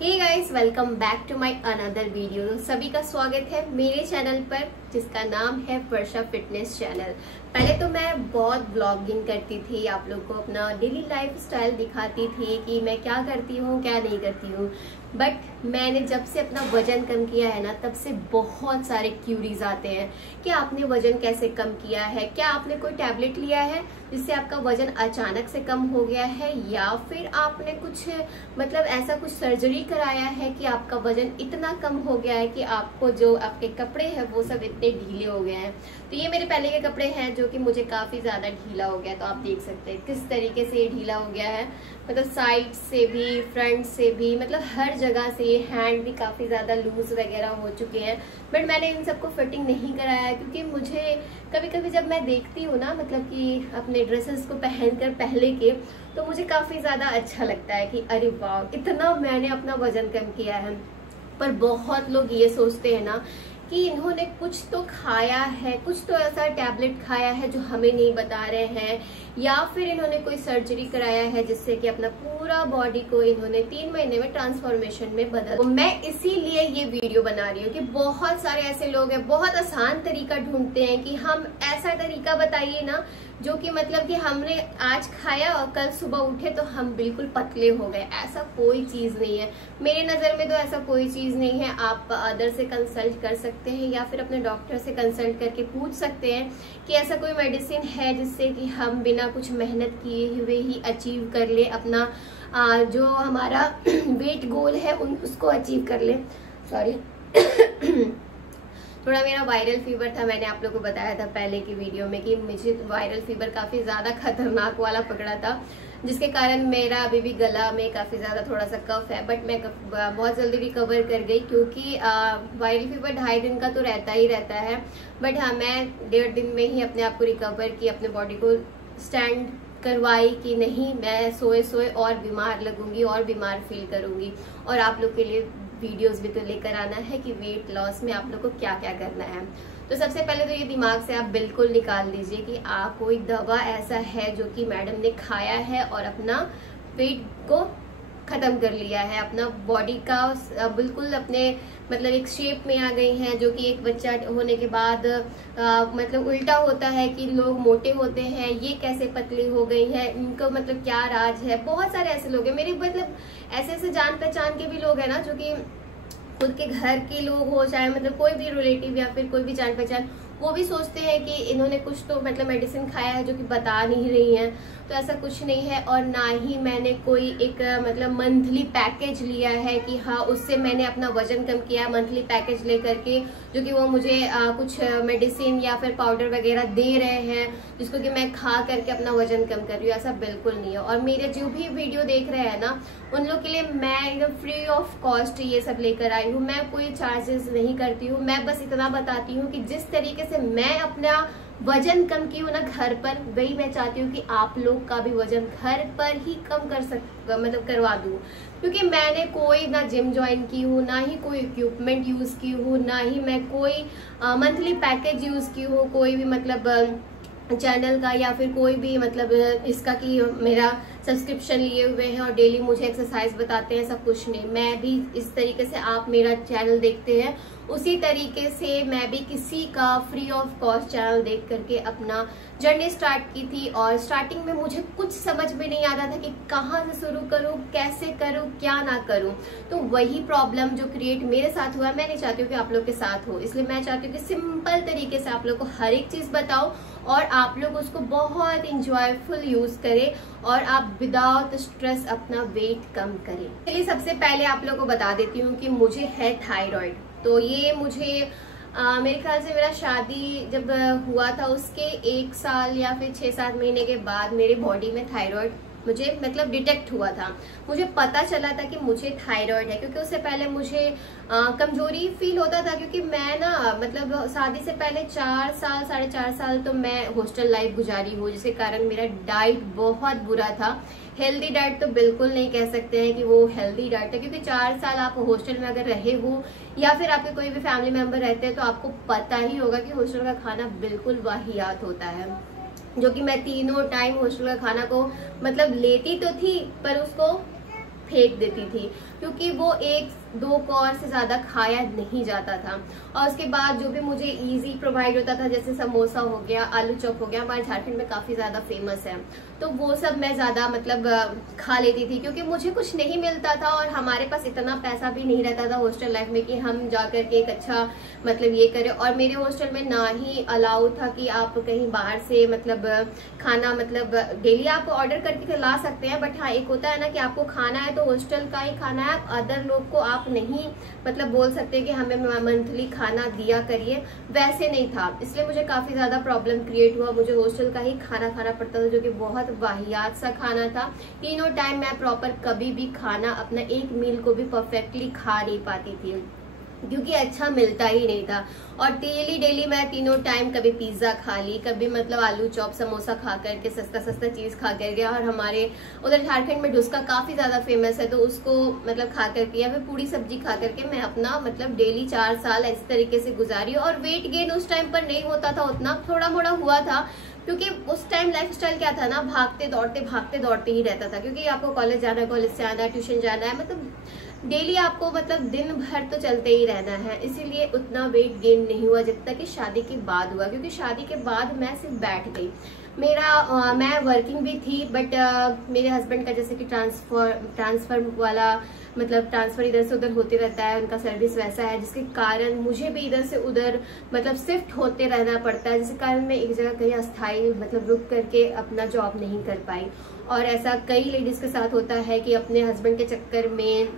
Hey guys, welcome back to my another video. तो सभी का स्वागत है मेरे चैनल पर जिसका नाम है वर्षा फिटनेस चैनल। पहले तो मैं बहुत ब्लॉगिंग करती थी, आप लोग को अपना डेली लाइफ स्टाइल दिखाती थी कि मैं क्या करती हूँ क्या नहीं करती हूँ। बट मैंने जब से अपना वजन कम किया है ना, तब से बहुत सारे क्यूरीज आते हैं कि आपने वजन कैसे कम किया है, क्या आपने कोई टैबलेट लिया है जिससे आपका वजन अचानक से कम हो गया है, या फिर आपने कुछ मतलब ऐसा कुछ सर्जरी कराया है कि आपका वजन इतना कम हो गया है कि आपको जो आपके कपड़े हैं वो सब इतने ढीले हो गए हैं। तो ये मेरे पहले के कपड़े हैं जो कि मुझे काफी ज्यादा ढीला हो गया। तो आप देख सकते हैं किस तरीके से ये ढीला हो गया है, मतलब साइड से भी फ्रंट से भी, मतलब हर जगह से। ये हैंड भी काफी ज्यादा लूज वगैरह हो चुके हैं। बट मैंने इन सबको फिटिंग नहीं कराया है क्योंकि मुझे कभी कभी जब मैं देखती हूँ ना, मतलब कि अपने ड्रेसेस को पहनकर पहले के, तो मुझे काफी ज्यादा अच्छा लगता है कि अरे वाह, इतना मैंने अपना वजन कम किया है। पर बहुत लोग ये सोचते हैं ना कि इन्होंने कुछ तो खाया है, कुछ तो ऐसा टैबलेट खाया है जो हमें नहीं बता रहे हैं, या फिर इन्होंने कोई सर्जरी कराया है जिससे कि अपना पूरा बॉडी को इन्होंने 3 महीने में ट्रांसफॉर्मेशन में बदल। तो मैं इसीलिए ये वीडियो बना रही हूँ कि बहुत सारे ऐसे लोग हैं, बहुत आसान तरीका ढूंढते हैं कि हम ऐसा तरीका बताइए ना जो कि मतलब कि हमने आज खाया और कल सुबह उठे तो हम बिल्कुल पतले हो गए। ऐसा कोई चीज नहीं है, मेरे नजर में तो ऐसा कोई चीज नहीं है। आप अदर से कंसल्ट कर सकते हैं या फिर अपने डॉक्टर से कंसल्ट करके पूछ सकते हैं कि ऐसा कोई मेडिसिन है जिससे कि हम बिना कुछ मेहनत किए हुए ही अचीव कर ले अपना जो हमारा वेट गोल है उसको अचीव कर ले। सॉरी थोड़ा मेरा वायरल फीवर था, मैंने आप लोगों को बताया था पहले की वीडियो में कि मुझे वायरल फीवर काफी ज्यादा खतरनाक वाला पकड़ा था, जिसके कारण मेरा अभी भी गला में काफी ज्यादा थोड़ा सा कफ है। बट मैं बहुत जल्दी रिकवर कर गई क्योंकि वायरल फीवर 2.5 दिन का तो रहता ही रहता है। बट हाँ, मैं 1.5 दिन में ही अपने आप को रिकवर की, अपने बॉडी को स्टैंड करवाई कि नहीं, मैं सोए सोए और बीमार लगूंगी और बीमार फील करूंगी। और आप लोग के लिए वीडियोस भी तो लेकर आना है कि वेट लॉस में आप लोग को क्या क्या करना है। तो सबसे पहले तो ये दिमाग से आप बिल्कुल निकाल दीजिए कि आप कोई दवा ऐसा है जो कि मैडम ने खाया है और अपना वेट को खत्म कर लिया है, अपना बॉडी का बिल्कुल अपने मतलब एक शेप में आ गई हैं, जो कि एक बच्चा होने के बाद मतलब उल्टा होता है कि लोग मोटे होते हैं, ये कैसे पतली हो गई है, इनको मतलब क्या राज है। बहुत सारे ऐसे लोग हैं, मेरे मतलब ऐसे ऐसे जान पहचान के भी लोग हैं ना, जो कि खुद के घर के लोग हो, चाहे मतलब कोई भी रिलेटिव या फिर कोई भी जान पहचान, वो भी सोचते हैं कि इन्होंने कुछ तो मतलब मेडिसिन खाया है जो कि बता नहीं रही हैं। तो ऐसा कुछ नहीं है। और ना ही मैंने कोई एक मतलब मंथली पैकेज लिया है कि हाँ उससे मैंने अपना वजन कम किया है, मंथली पैकेज लेकर के, जो कि वो मुझे कुछ मेडिसिन या फिर पाउडर वगैरह दे रहे हैं जिसको कि मैं खा करके अपना वजन कम कर रही हूँ। ऐसा बिल्कुल नहीं है। और मेरे जो भी वीडियो देख रहे हैं ना, उन लोग के लिए मैं एकदम फ्री ऑफ कॉस्ट ये सब लेकर आई हूँ। मैं कोई चार्जेस नहीं करती हूँ, मैं बस इतना बताती हूँ कि जिस तरीके से मैं अपना वजन कम की हूँ ना घर पर, वही मैं चाहती हूँ कि आप लोग का भी वजन घर पर ही कम मतलब करवा दूँ। क्योंकि मैंने कोई ना जिम ज्वाइन की हूँ, ना ही कोई इक्विपमेंट यूज की हूँ, ना ही मैं कोई मंथली पैकेज यूज की हूँ, कोई भी मतलब चैनल का या फिर कोई भी मतलब इसका कि मेरा सब्सक्रिप्शन लिए हुए हैं और डेली मुझे एक्सरसाइज बताते हैं, सब कुछ नहीं। मैं भी इस तरीके से आप मेरा चैनल देखते हैं, उसी तरीके से मैं भी किसी का फ्री ऑफ कॉस्ट चैनल देख करके अपना जर्नी स्टार्ट की थी। और स्टार्टिंग में मुझे कुछ समझ में नहीं आता था कि कहाँ से शुरू करूँ, कैसे करूँ, क्या ना करूँ। तो वही प्रॉब्लम जो क्रिएट मेरे साथ हुआ, मैं नहीं चाहती हूँ कि आप लोग के साथ हो। इसलिए मैं चाहती हूँ कि सिंपल तरीके से आप लोग को हर एक चीज बताओ और आप लोग उसको बहुत इंजॉयफुल यूज करें और आप विदाउट स्ट्रेस अपना वेट कम करें। चलिए सबसे पहले आप लोग को बता देती हूँ कि मुझे है थायराइड। तो ये मुझे मेरे ख्याल से मेरा शादी जब हुआ था उसके 1 साल या फिर 6-7 महीने के बाद मेरे बॉडी में थायराइड मुझे मतलब डिटेक्ट हुआ था। मुझे पता चला था कि मुझे थायराइड है, क्योंकि उससे पहले मुझे कमजोरी फील होता था। क्योंकि मैं ना मतलब शादी से पहले 4 साल 4.5 साल तो मैं हॉस्टल लाइफ गुजारी हूँ, जिसके कारण मेरा डाइट बहुत बुरा था। हेल्दी डाइट तो बिल्कुल नहीं कह सकते हैं कि वो हेल्दी डाइट है, क्योंकि 4 साल आप हॉस्टल में अगर रहे हो या फिर आपके कोई भी फैमिली मेंबर रहते हैं तो आपको पता ही होगा कि हॉस्टल का खाना बिल्कुल वाहियात होता है। जो कि मैं तीनों टाइम हॉस्टल का खाना को मतलब लेती तो थी पर उसको फेंक देती थी। क्योंकि वो 1-2 कौर से ज्यादा खाया नहीं जाता था। और उसके बाद जो भी मुझे इजी प्रोवाइड होता था, जैसे समोसा हो गया, आलू चॉप हो गया, हमारे झारखंड में काफी ज्यादा फेमस है, तो वो सब मैं ज्यादा मतलब खा लेती थी, क्योंकि मुझे कुछ नहीं मिलता था और हमारे पास इतना पैसा भी नहीं रहता था हॉस्टल लाइफ में कि हम जाकर के एक अच्छा मतलब ये करें। और मेरे हॉस्टल में ना ही अलाउ था कि आप कहीं बाहर से मतलब खाना मतलब डेली आप ऑर्डर करके ला सकते हैं, बट हाँ एक होता है ना कि आपको खाना है तो हॉस्टल का ही खाना है, अदर लोग को आप नहीं मतलब बोल सकते कि हमें मंथली खाना दिया करिए, वैसे नहीं था। इसलिए मुझे काफी ज्यादा प्रॉब्लम क्रिएट हुआ, मुझे हॉस्टल का ही खाना खाना पड़ता था, जो कि बहुत वाहियात सा खाना था। तीनों टाइम मैं प्रॉपर कभी भी खाना अपना एक मील को भी परफेक्टली खा नहीं पाती थी, क्योंकि अच्छा मिलता ही नहीं था। और डेली मैं तीनों टाइम कभी पिज्जा खा ली, कभी मतलब आलू चॉप समोसा खा करके सस्ता चीज खा करके, और हमारे उधर झारखंड में डोसा काफी ज्यादा फेमस है, तो उसको मतलब खा करके या फिर पूरी सब्जी खा करके मैं अपना मतलब डेली 4 साल इस तरीके से गुजारी। और वेट गेन उस टाइम पर नहीं होता था उतना, थोड़ा मोड़ा हुआ था, क्योंकि उस टाइम लाइफस्टाइल क्या था ना, भागते दौड़ते ही रहता था, क्योंकि आपको कॉलेज जाना है, कॉलेज से आना है, ट्यूशन जाना है, मतलब डेली आपको मतलब दिन भर तो चलते ही रहना है। इसीलिए उतना वेट गेन नहीं हुआ जितना कि शादी के बाद हुआ, क्योंकि शादी के बाद मैं सिर्फ बैठ गई। मैं वर्किंग भी थी, बट मेरे हस्बैंड का जैसे कि ट्रांसफर वाला मतलब ट्रांसफर इधर से उधर होते रहता है, उनका सर्विस वैसा है, जिसके कारण मुझे भी इधर से उधर मतलब शिफ्ट होते रहना पड़ता है, जिसके कारण मैं एक जगह कहीं अस्थायी मतलब रुक करके अपना जॉब नहीं कर पाई। और ऐसा कई लेडीज के साथ होता है कि अपने हस्बैंड के चक्कर में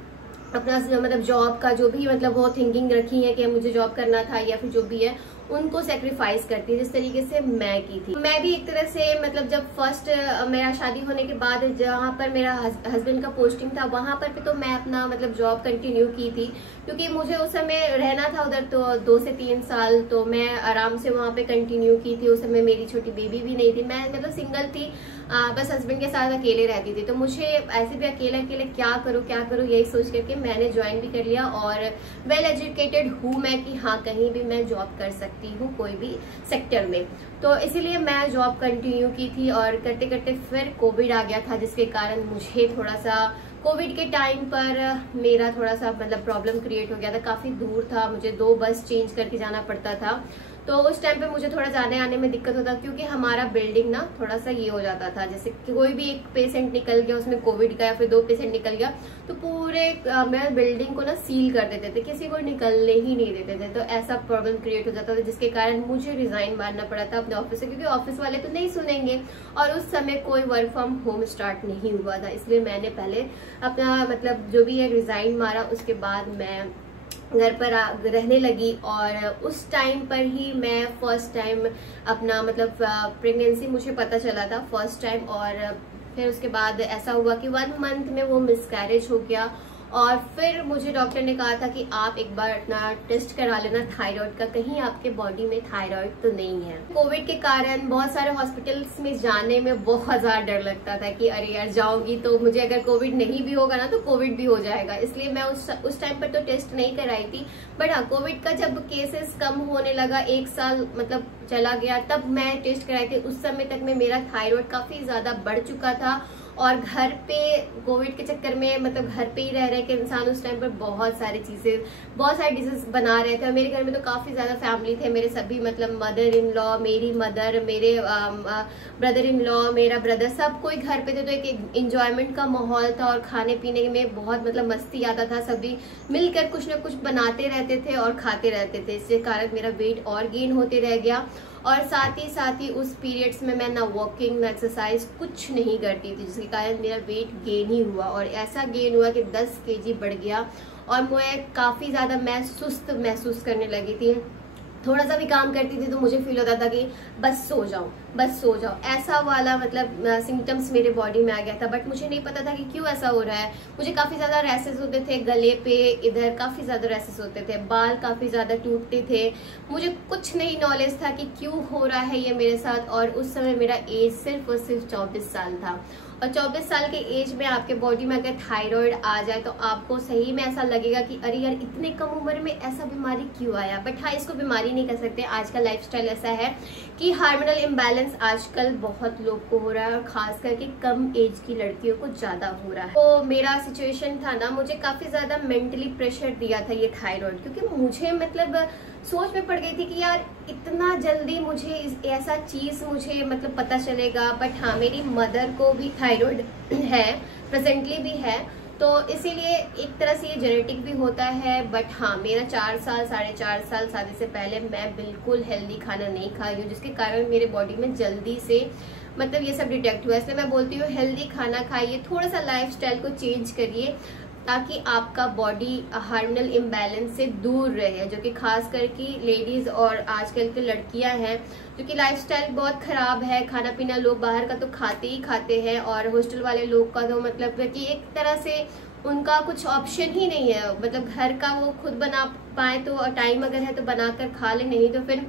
अपना मतलब जॉब का जो भी मतलब वो थिंकिंग रखी है कि मुझे जॉब करना था या फिर जो भी है, उनको सेक्रीफाइस करती है, जिस तरीके से मैं की थी। मैं भी एक तरह से मतलब जब फर्स्ट मेरा शादी होने के बाद जहाँ पर मेरा हस्बैंड का पोस्टिंग था, वहां पर तो मैं अपना मतलब जॉब कंटिन्यू की थी, क्योंकि मुझे उस समय रहना था उधर तो 2 से 3 साल, तो मैं आराम से वहां पे कंटिन्यू की थी। उस समय मेरी छोटी बेबी भी नहीं थी, मैं मतलब सिंगल थी, बस हस्बैंड के साथ अकेले रहती थी, तो मुझे ऐसे भी अकेले क्या करूँ यही सोच करके मैंने ज्वाइन भी कर लिया। और वेल एजुकेटेड हूँ मैं कि हाँ कहीं भी मैं जॉब कर सकती हूँ कोई भी सेक्टर में, तो इसीलिए मैं जॉब कंटिन्यू की थी। और करते करते फिर कोविड आ गया था, जिसके कारण मुझे थोड़ा सा कोविड के टाइम पर मेरा थोड़ा सा मतलब प्रॉब्लम क्रिएट हो गया था। काफी दूर था, मुझे 2 बस चेंज करके जाना पड़ता था, तो उस टाइम पे मुझे थोड़ा जाने आने में दिक्कत होता, क्योंकि हमारा बिल्डिंग ना थोड़ा सा ये हो जाता था, जैसे कि कोई भी एक पेशेंट निकल गया उसमें कोविड का, या फिर 2 पेशेंट निकल गया, तो पूरे मेरे बिल्डिंग को ना सील कर देते थे, किसी को निकलने ही नहीं देते थे। तो ऐसा प्रॉब्लम क्रिएट हो जाता था, जिसके कारण मुझे रिजाइन मारना पड़ा था अपने ऑफिस से, क्योंकि ऑफिस वाले तो नहीं सुनेंगे, और उस समय कोई वर्क फ्रॉम होम स्टार्ट नहीं हुआ था। इसलिए मैंने पहले अपना मतलब जो भी है रिजाइन मारा, उसके बाद मैं घर पर रहने लगी। और उस टाइम पर ही मैं फर्स्ट टाइम अपना मतलब प्रेगनेंसी मुझे पता चला था फर्स्ट टाइम। और फिर उसके बाद ऐसा हुआ कि 1 मंथ में वो मिसकैरेज हो गया, और फिर मुझे डॉक्टर ने कहा था कि आप एक बार अपना टेस्ट करा लेना थायराइड का, कहीं आपके बॉडी में थायराइड तो नहीं है। कोविड के कारण बहुत सारे हॉस्पिटल्स में जाने में बहुत ज्यादा डर लगता था कि अरे यार जाऊंगी तो मुझे अगर कोविड नहीं भी होगा ना तो कोविड भी हो जाएगा, इसलिए मैं उस टाइम पर तो टेस्ट नहीं कराई थी। बट हाँ, कोविड का जब केसेस कम होने लगा, 1 साल मतलब चला गया, तब मैं टेस्ट कराई थी। उस समय तक में मेरा थायराइड काफी ज्यादा बढ़ चुका था, और घर पे कोविड के चक्कर में मतलब घर पे ही रह रहे के इंसान उस टाइम पर बहुत सारी डिशेस बना रहे थे। और मेरे घर में तो काफी ज्यादा फैमिली थे, मेरे सभी मतलब मदर इन लॉ, मेरी मदर, मेरे ब्रदर इन लॉ, मेरा ब्रदर, सब कोई घर पे थे, तो एक इंजॉयमेंट का माहौल था, और खाने पीने में बहुत मतलब मस्ती आता था, सभी मिलकर कुछ न कुछ बनाते रहते थे और खाते रहते थे। इसके कारण मेरा वेट और गेन होते रह गया। और साथ ही उस पीरियड्स में मैं ना वॉकिंग ना एक्सरसाइज कुछ नहीं करती थी, जिसके कारण मेरा वेट गेन ही हुआ, और ऐसा गेन हुआ कि 10 kg बढ़ गया। और मैं काफ़ी ज़्यादा मैं सुस्त महसूस करने लगी थी, थोड़ा सा भी काम करती थी तो मुझे फील होता था कि बस सो जाओ, ऐसा वाला मतलब सिम्टम्स मेरे बॉडी में आ गया था। बट मुझे नहीं पता था कि क्यों ऐसा हो रहा है। मुझे काफ़ी ज़्यादा रैसेस होते थे गले पे, इधर काफ़ी ज़्यादा रैसेस होते थे, बाल काफ़ी ज़्यादा टूटते थे, मुझे कुछ नहीं नॉलेज था कि क्यों हो रहा है ये मेरे साथ। और उस समय मेरा एज सिर्फ और सिर्फ 24 साल था, और 24 साल के एज में आपके बॉडी में अगर थायराइड आ जाए तो आपको सही में ऐसा लगेगा कि अरे यार इतने कम उम्र में ऐसा बीमारी क्यों आया। बट हाँ, इसको बीमारी नहीं कर सकते। आज का लाइफस्टाइल ऐसा है कि हार्मोनल इम्बैलेंस आजकल बहुत लोग को हो रहा है और खास करके कम एज की लड़कियों को ज्यादा हो रहा है। तो मेरा सिचुएशन था ना, मुझे काफी ज्यादा मेंटली प्रेशर दिया था ये थायराइड, क्योंकि मुझे मतलब सोच में पड़ गई थी कि यार इतना जल्दी मुझे ऐसा चीज मुझे मतलब पता चलेगा। बट हाँ, मेरी मदर को भी थायराइड है, प्रेजेंटली भी है, तो इसीलिए एक तरह से ये जेनेटिक भी होता है। बट हाँ, मेरा 4-4.5 साल शादी से पहले मैं बिल्कुल हेल्दी खाना नहीं खाई हूँ, जिसके कारण मेरे बॉडी में जल्दी से मतलब ये सब डिटेक्ट हुआ। इसलिए मैं बोलती हूँ हेल्दी खाना खाइए, थोड़ा सा लाइफस्टाइल को चेंज करिए ताकि आपका बॉडी हार्मोनल इम्बैलेंस से दूर रहे, जो कि खास करके लेडीज और आजकल की लड़कियां हैं, जो कि लाइफस्टाइल बहुत खराब है। खाना पीना लोग बाहर का तो खाते ही खाते हैं, और हॉस्टल वाले लोग का तो मतलब कि एक तरह से उनका कुछ ऑप्शन ही नहीं है। मतलब घर का वो खुद बना पाए तो टाइम अगर है तो बनाकर खा ले, नहीं तो फिर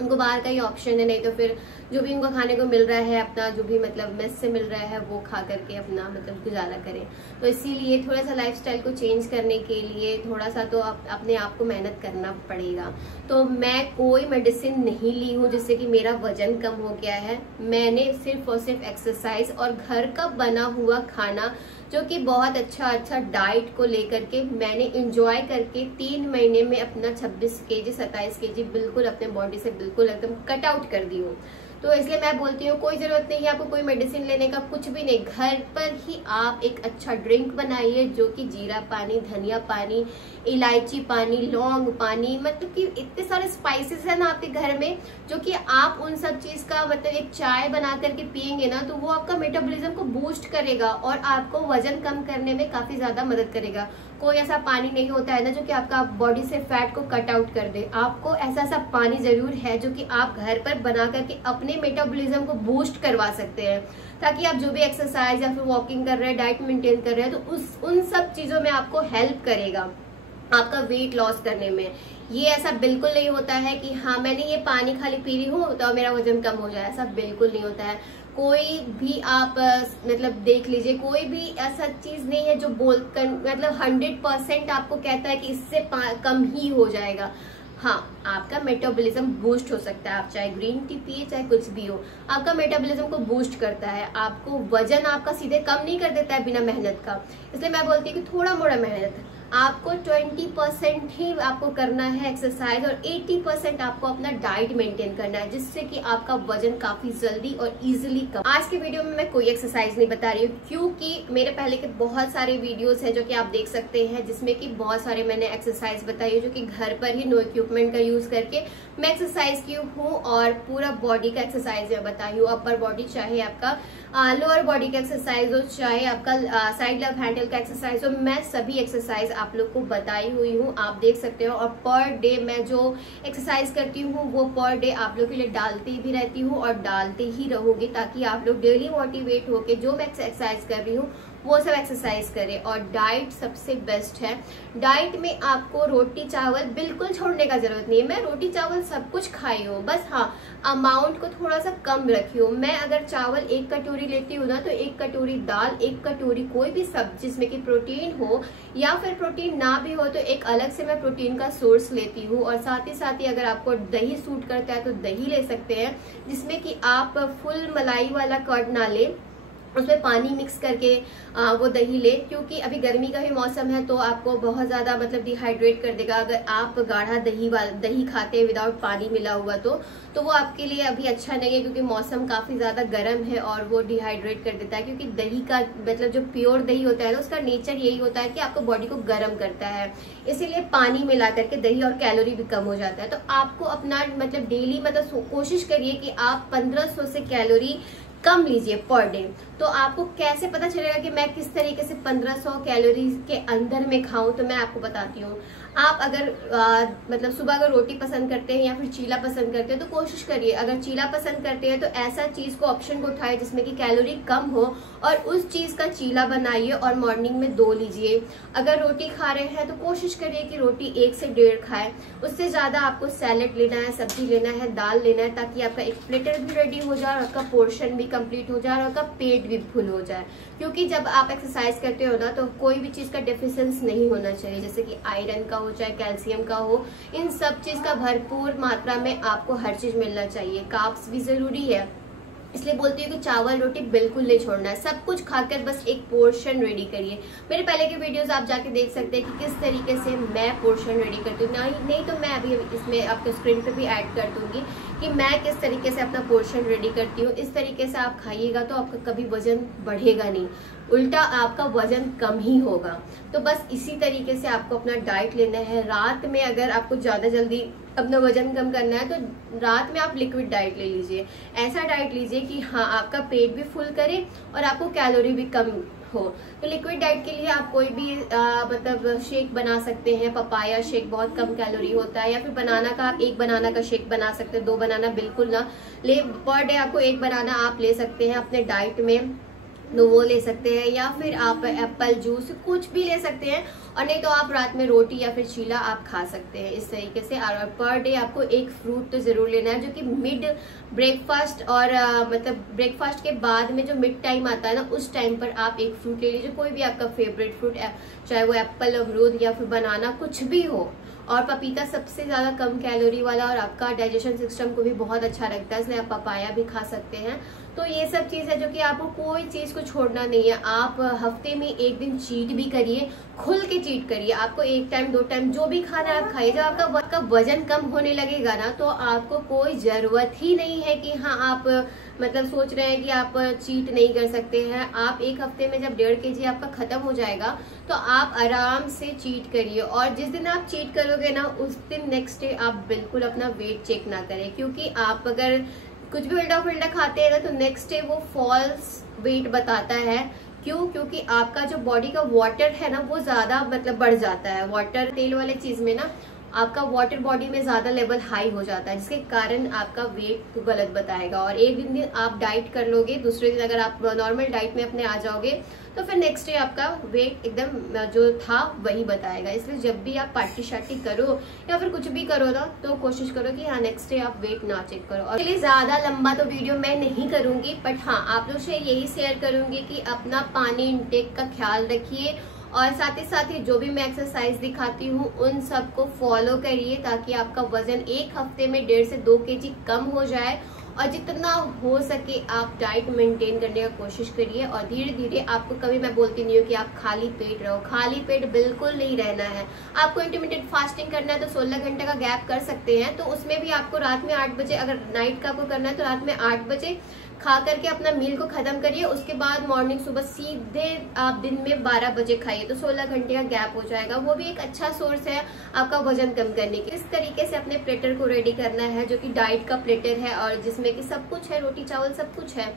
उनको बाहर का ही ऑप्शन है। नहीं तो फिर जो भी उनको खाने को मिल रहा है, अपना जो भी मतलब मेस से मिल रहा है, वो खा करके अपना मतलब गुजारा करें। तो इसीलिए थोड़ा सा लाइफस्टाइल को चेंज करने के लिए थोड़ा सा तो अपने आप को मेहनत करना पड़ेगा। तो मैं कोई मेडिसिन नहीं ली हूँ जिससे कि मेरा वजन कम हो गया है। मैंने सिर्फ और सिर्फ एक्सरसाइज और घर का बना हुआ खाना, जो कि बहुत अच्छा डाइट को लेकर के मैंने इंजॉय करके 3 महीने में अपना 26 kg 27 kg बिल्कुल अपने बॉडी से बिल्कुल एकदम कट आउट कर दी हूँ। तो इसलिए मैं बोलती हूँ कोई जरूरत नहीं है आपको कोई मेडिसिन लेने का, कुछ भी नहीं। घर पर ही आप एक अच्छा ड्रिंक बनाइए, जो कि जीरा पानी, धनिया पानी, इलायची पानी, लौंग पानी, मतलब कि इतने सारे स्पाइसेस है ना आपके घर में, जो कि आप उन सब चीज का मतलब एक चाय बना करके पियेंगे ना, तो वो आपका मेटाबॉलिज्म को बूस्ट करेगा और आपको वजन कम करने में काफी ज्यादा मदद करेगा। कोई ऐसा पानी नहीं होता है ना जो कि आपका बॉडी से फैट को कट आउट कर दे। आपको ऐसा पानी जरूर है जो कि आप घर पर बना करके अपने मेटाबॉलिज्म को बूस्ट करवा सकते हैं, ताकि आप जो भी एक्सरसाइज या फिर वॉकिंग कर रहे हैं, डाइट मेंटेन कर रहे हैं, तो उन सब चीजों में आपको हेल्प करेगा आपका वेट लॉस करने में। ये ऐसा बिल्कुल नहीं होता है कि हाँ मैंने ये पानी खाली पी रही हूँ तो मेरा वजन कम हो जाए, ऐसा बिल्कुल नहीं होता है। कोई भी आप मतलब देख लीजिए, कोई भी ऐसा चीज नहीं है जो बोलकर मतलब 100% आपको कहता है कि इससे कम ही हो जाएगा। हाँ, आपका मेटाबॉलिज्म बूस्ट हो सकता है, आप चाहे ग्रीन टी पिए चाहे कुछ भी हो, आपका मेटाबॉलिज्म को बूस्ट करता है। आपको वजन आपका सीधे कम नहीं कर देता है बिना मेहनत का। इसलिए मैं बोलती हूँ कि थोड़ा मोड़ा मेहनत, आपको 20% ही आपको करना है एक्सरसाइज और 80% आपको अपना डाइट मेंटेन करना है, जिससे कि आपका वजन काफी जल्दी और इजीली कम। आज के वीडियो में मैं कोई एक्सरसाइज नहीं बता रही हूँ, क्योंकि मेरे पहले के बहुत सारे वीडियोस हैं जो कि आप देख सकते हैं, जिसमें कि बहुत सारे मैंने एक्सरसाइज बताई है, जो कि घर पर ही नो इक्विपमेंट का यूज करके मैं एक्सरसाइज की हूँ और पूरा बॉडी का एक्सरसाइज मैं बताई हूँ। अपर बॉडी चाहे आपका लोअर बॉडी का एक्सरसाइज हो, चाहे आपका साइड लेग हैंडल का एक्सरसाइज हो, मैं सभी एक्सरसाइज आप लोग को बताई हुई हूँ, आप देख सकते हो। और पर डे मैं जो एक्सरसाइज करती हूँ वो पर डे आप लोग के लिए डालती भी रहती हूँ और डालते ही रहूंगी, ताकि आप लोग डेली मोटिवेट होके जो मैं एक्सरसाइज कर रही हूँ वो सब एक्सरसाइज करें। और डाइट सबसे बेस्ट है। डाइट में आपको रोटी चावल बिल्कुल छोड़ने का जरूरत नहीं है। मैं रोटी चावल सब कुछ खाई हूँ, बस हाँ अमाउंट को थोड़ा सा कम रखी हूँ। मैं अगर चावल 1 कटोरी लेती हूँ ना, तो 1 कटोरी दाल, 1 कटोरी कोई भी सब्जी जिसमें कि प्रोटीन हो, या फिर प्रोटीन ना भी हो तो एक अलग से मैं प्रोटीन का सोर्स लेती हूँ। और साथ ही अगर आपको दही सूट करता है तो दही ले सकते हैं, जिसमें कि आप फुल मलाई वाला कर्ड ना ले, उसमें पानी मिक्स करके वो दही ले, क्योंकि अभी गर्मी का भी मौसम है तो आपको बहुत ज्यादा मतलब डिहाइड्रेट कर देगा अगर आप गाढ़ा दही खाते हैं विदाउट पानी मिला हुआ, तो वो आपके लिए अभी अच्छा नहीं है, क्योंकि मौसम काफी ज्यादा गर्म है और वो डिहाइड्रेट कर देता है। क्योंकि दही का मतलब जो प्योर दही होता है ना, उसका नेचर यही होता है कि आपको बॉडी को गर्म करता है, इसीलिए पानी मिला करके दही, और कैलोरी भी कम हो जाता है। तो आपको अपना मतलब डेली मतलब कोशिश करिए कि आप 1500 से कैलोरी कम लीजिए पर डे। तो आपको कैसे पता चलेगा कि मैं किस तरीके से 1500 कैलोरीज के अंदर में खाऊं, तो मैं आपको बताती हूँ। आप अगर मतलब सुबह अगर रोटी पसंद करते हैं या फिर चीला पसंद करते हैं तो कोशिश करिए, अगर चीला पसंद करते हैं तो ऐसा चीज को ऑप्शन को उठाए जिसमें कि कैलोरी कम हो, और उस चीज का चीला बनाइए और मॉर्निंग में 2 लीजिए। अगर रोटी खा रहे हैं तो कोशिश करिए कि रोटी 1 से 1.5 खाए, उससे ज्यादा आपको सैलेड लेना है, सब्जी लेना है, दाल लेना है, ताकि आपका एक प्लेटर भी रेडी हो जाए और आपका पोर्शन भी कंप्लीट हो जाए और आपका पेट भी फुल हो जाए। क्योंकि जब आप एक्सरसाइज करते हो ना तो कोई भी चीज का डेफिशिएंसी नहीं होना चाहिए, जैसे कि आयरन का हो चाहे कैल्शियम का हो, इन सब चीज का भरपूर मात्रा में आपको हर चीज मिलना चाहिए। कार्ब्स भी जरूरी है, इसलिए बोलती हूँ कि चावल रोटी बिल्कुल नहीं छोड़ना है। सब कुछ खाकर बस एक पोर्शन रेडी करिए। मेरे पहले के वीडियोस आप जाके देख सकते हैं कि किस तरीके से मैं पोर्शन रेडी करती हूँ। नहीं तो मैं अभी इसमें आपको स्क्रीन पे भी ऐड कर दूंगी कि मैं किस तरीके से अपना पोर्शन रेडी करती हूँ। इस तरीके से आप खाइएगा तो आपका कभी वजन बढ़ेगा नहीं, उल्टा आपका वजन कम ही होगा। तो बस इसी तरीके से आपको अपना डाइट लेना है। रात में अगर आपको ज्यादा जल्दी अपना वजन कम करना है तो रात में आप लिक्विड डाइट ले लीजिए। ऐसा डाइट लीजिए कि हाँ आपका पेट भी फुल करे और आपको कैलोरी भी कम हो। तो लिक्विड डाइट के लिए आप कोई भी मतलब शेक बना सकते हैं। पपाया शेक बहुत कम कैलोरी होता है, या फिर बनाना का आप 1 बनाना का शेक बना सकते हैं। 2 बनाना बिल्कुल ना ले, पर डे आपको 1 बनाना आप ले सकते हैं अपने डाइट में, तो वो ले सकते हैं। या फिर आप एप्पल जूस कुछ भी ले सकते हैं, और नहीं तो आप रात में रोटी या फिर चीला आप खा सकते हैं इस तरीके से। और पर डे आपको 1 फ्रूट तो जरूर लेना है, जो कि मिड ब्रेकफास्ट और मतलब ब्रेकफास्ट के बाद में जो मिड टाइम आता है ना, उस टाइम पर आप 1 फ्रूट ले लीजिए। कोई भी आपका फेवरेट फ्रूट, चाहे वो एप्पल, अमरूद या फिर बनाना कुछ भी हो। और पपीता सबसे ज्यादा कम कैलोरी वाला और आपका डाइजेशन सिस्टम को भी बहुत अच्छा रखता है, इसलिए आप पपाया भी खा सकते हैं। तो ये सब चीज है जो कि आपको कोई चीज को छोड़ना नहीं है। आप हफ्ते में 1 दिन चीट भी करिए, खुल के चीट करिए। आपको 1 टाइम 2 टाइम जो भी खाना है आप खाइए। जब आपका वजन कम होने लगेगा ना, तो आपको कोई जरूरत ही नहीं है कि हाँ आप मतलब सोच रहे हैं कि आप चीट नहीं कर सकते हैं। आप 1 हफ्ते में जब 1.5 kg आपका खत्म हो जाएगा तो आप आराम से चीट करिए। और जिस दिन आप चीट करोगे ना, उस दिन नेक्स्ट डे आप बिल्कुल अपना वेट चेक ना करें, क्योंकि आप अगर कुछ भी उल्टा फुल्टा खाते हैं ना तो नेक्स्ट डे वो फॉल्स वेट बताता है। क्यों? क्योंकि आपका जो बॉडी का वाटर है ना वो ज्यादा मतलब बढ़ जाता है। वाटर तेल वाले चीज में ना आपका वाटर बॉडी में ज्यादा लेवल हाई हो जाता है, जिसके कारण आपका वेट गलत बताएगा। और एक दिन आप डाइट कर लोगे, दूसरे दिन अगर आप नॉर्मल डाइट में अपने आ जाओगे तो फिर नेक्स्ट डे आपका वेट एकदम जो था वही बताएगा। इसलिए जब भी आप पार्टी शार्टी करो या फिर कुछ भी करो ना, तो कोशिश करो कि हाँ नेक्स्ट डे आप वेट ना चेक करो। और इसलिए ज्यादा लंबा तो वीडियो मैं नहीं करूंगी, बट हाँ आप लोग से यही शेयर करूंगी कि अपना पानी इंटेक का ख्याल रखिए, और साथ ही जो भी मैं एक्सरसाइज दिखाती हूँ उन सबको फॉलो करिए, ताकि आपका वजन 1 हफ्ते में 1.5 से 2 kg कम हो जाए। और जितना हो सके आप डाइट मेंटेन करने का कोशिश करिए। और धीरे धीरे आपको, कभी मैं बोलती नहीं हूँ कि आप खाली पेट रहो, खाली पेट बिल्कुल नहीं रहना है। आपको इंटरमिटेंट फास्टिंग करना है तो 16 घंटे का गैप कर सकते हैं। तो उसमें भी आपको रात में 8 बजे, अगर नाइट का आपको करना है तो रात में 8 बजे खा करके अपना मील को खत्म करिए। उसके बाद मॉर्निंग सुबह सीधे आप दिन में 12 बजे खाइए, तो 16 घंटे का गैप हो जाएगा। वो भी एक अच्छा सोर्स है आपका वजन कम करने के। इस तरीके से अपने प्लेटर को रेडी करना है, जो कि डाइट का प्लेटर है और जिसमें कि सब कुछ है, रोटी चावल सब कुछ है।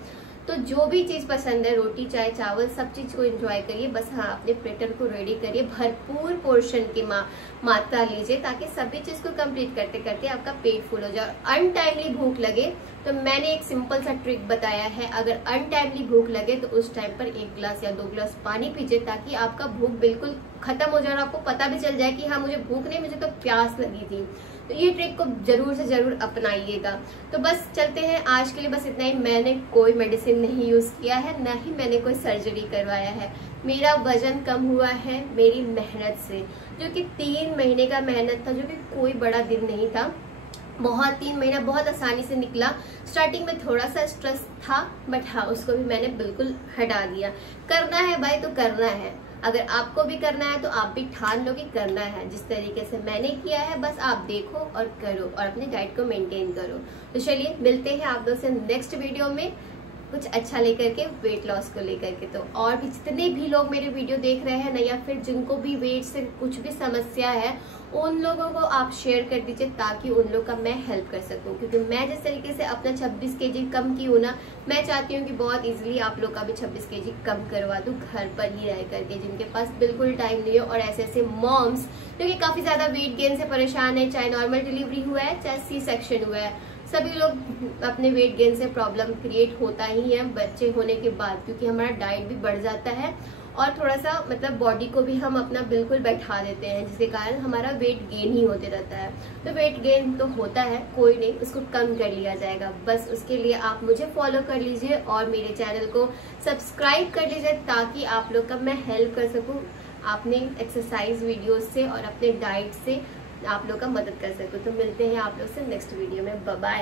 तो जो भी चीज पसंद है, रोटी चाहे चावल, सब चीज को एंजॉय करिए। बस हाँ अपने प्लेटर को रेडी करिए, भरपूर पोर्शन की मात्रा लीजिए, ताकि सभी चीज को कंप्लीट करते करते आपका पेट फुल हो जाए। अनटाइमली भूख लगे तो मैंने एक सिंपल सा ट्रिक बताया है, अगर अनटाइमली भूख लगे तो उस टाइम पर 1 गिलास या 2 गिलास पानी पीजिए, ताकि आपका भूख बिल्कुल खत्म हो जाए और आपको पता भी चल जाए कि हाँ मुझे भूख नहीं, मुझे तो प्यास लगी थी। तो ये ट्रिक को जरूर से जरूर अपनाइएगा। तो बस चलते हैं, आज के लिए बस इतना ही। मैंने कोई मेडिसिन नहीं यूज किया है, न ही मैंने कोई सर्जरी करवाया है। मेरा वजन कम हुआ है मेरी मेहनत से, जो कि 3 महीने का मेहनत था, जो कि कोई बड़ा दिन नहीं था। 3 महीना बहुत आसानी से निकला। स्टार्टिंग में थोड़ा सा स्ट्रेस था, बट हाँ उसको भी मैंने बिल्कुल हटा दिया। करना है भाई तो करना है, अगर आपको भी करना है तो आप भी ठान लो कि करना है। जिस तरीके से मैंने किया है बस आप देखो और करो और अपनी डाइट को मेंटेन करो। तो चलिए मिलते हैं आप लोग से नेक्स्ट वीडियो में, कुछ अच्छा लेकर के, वेट लॉस को लेकर के। तो और भी जितने भी लोग मेरे वीडियो देख रहे हैं ना, या फिर जिनको भी वेट से कुछ भी समस्या है, उन लोगों को आप शेयर कर दीजिए, ताकि उन लोग का मैं हेल्प कर सकूं। क्योंकि मैं जिस तरीके से अपना 26 kg कम की हूँ ना, मैं चाहती हूँ कि बहुत इजीली आप लोग का भी 26 kg कम करवा दूं, घर पर ही रह करके, जिनके पास बिल्कुल टाइम नहीं है। और ऐसे मॉम्स जो कि काफी ज्यादा वेट गेन से परेशान है, चाहे नॉर्मल डिलीवरी हुआ है चाहे C-सेक्शन हुआ है, सभी लोग अपने वेट गेन से प्रॉब्लम क्रिएट होता ही है बच्चे होने के बाद, क्योंकि हमारा डाइट भी बढ़ जाता है और थोड़ा सा मतलब बॉडी को भी हम अपना बिल्कुल बैठा देते हैं, जिसके कारण हमारा वेट गेन ही होते रहता है। तो वेट गेन तो होता है, कोई नहीं, उसको कम कर लिया जाएगा। बस उसके लिए आप मुझे फॉलो कर लीजिए और मेरे चैनल को सब्सक्राइब कर लीजिए, ताकि आप लोग का मैं हेल्प कर सकूँ अपने एक्सरसाइज वीडियोस से और अपने डाइट से आप लोग का मदद कर सकूँ। तो मिलते हैं आप लोग से नेक्स्ट वीडियो में। Bye bye.